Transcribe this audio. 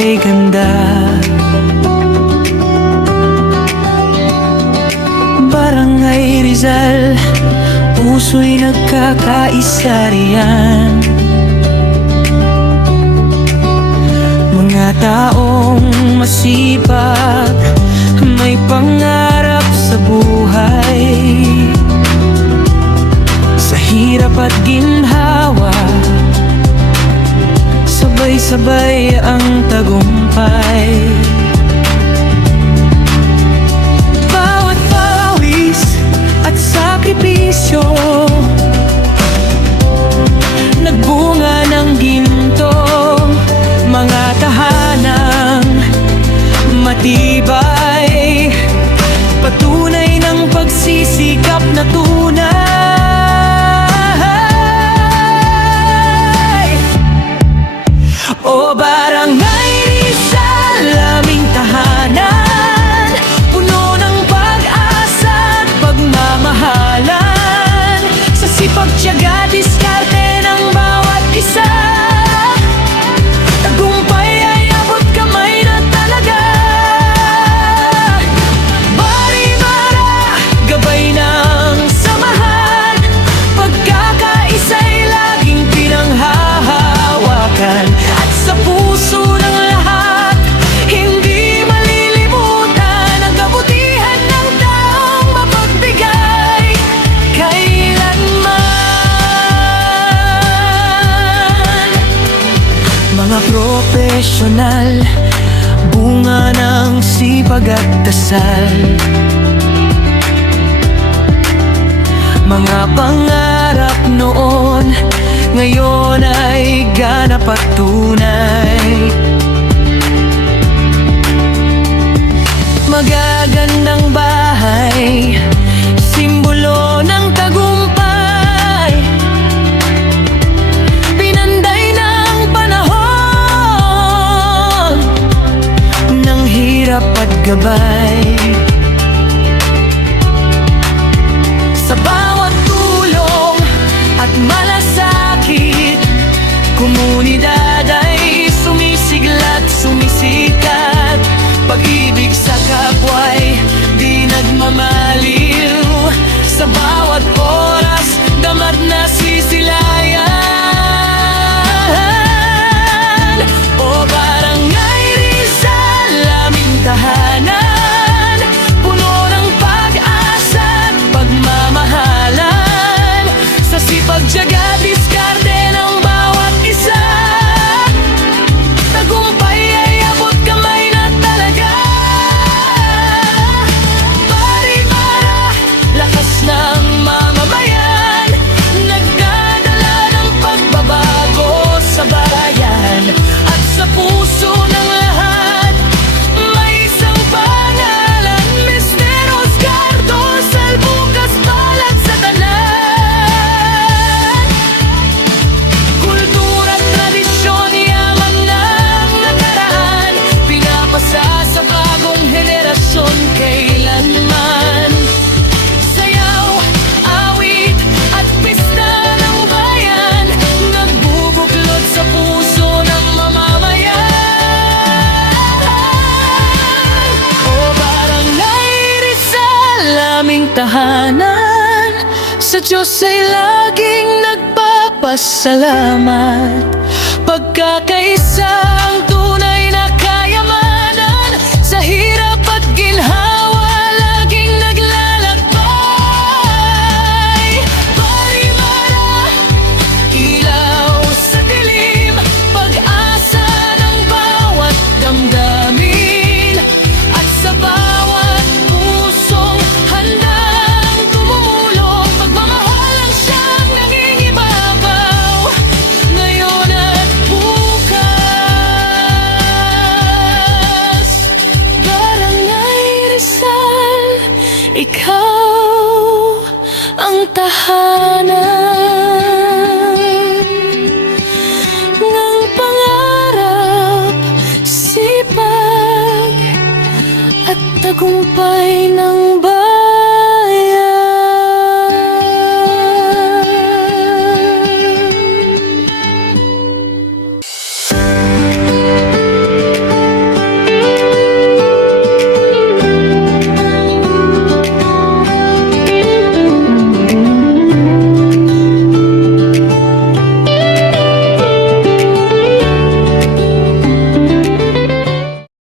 kay ganda. Barangay Rizal, puso'y nagkakaisa riyan. Mga taong masipag, may pangarap sa buhay. Sa hirap at ginhawa, sabay-sabay ang tagumpay. Bawat pawis at sakripisyo, nagbunga ng ginto. Mga tahanang matibay, patunay ng pagsisikap na tunay. O Barangay Rizal, aming tahanan, puno ng pag-asa at pagmamahalan. Sa sipag, tiyaga, diskarte ng bawat isa, tagumpay ay abot kamay na talaga. Bari-bara, gabay ng samahan, pagkakaisa'y laging pinanghahawakan. At sa puso ng lahat, hindi malilimutan ang kabutihan ng taong mapagbigay kailanman. Mga profesional, bunga ng sipag at dasal. Mga pangarap noon, ngayon ay ganap at tunay. Magagandang bahay, simbolo ng tagumpay. Pinanday ng panahon, ng hirap at gabay. Sa bawat tulong at malasakit, komunidad ay sumisiglat, sumisikat. Pag-ibig sa kapwa'y di nagmamaliw. Sa bawat oras, damat na sisilayan. O Barangay Rizal, aming tahanan, puno ng pag-asa at pagmamahalan. Sa sipag, tiyaga, diskarte ng bawat isa, tagumpay ay abot kamay na talaga. Bari-bara, lakas ng mamamayan, nagdadala ng pagbabago sa bayan. At sa puso ng lahat, may isang pangalan, Mr. Oscardo Salbucas, Balat sa tanan. Kultura at tradisyon, yaman ng nakaraan, pinapasa sa bagong henerasyon kailanman. Sayaw, awit at pista ng bayan, nagbubuklod sa puso ng mamamayan. O Barangay Rizal, aming tahanan, sa Diyos ay laging nagpapasalamat. Pagkakaisa ang tunay na kayamanan, sa hirap at ginhawa laging naglalakbay. Bari-bara, ilaw sa dilim, pag-asa ng bawat damdamin. At sa bawat pusong handang tumulong, pagmamahal ang siyang nangingibabaw, ngayon at bukas. Barangay Rizal, ikaw ang tahanan ng pangarap, sipag at tagumpay ng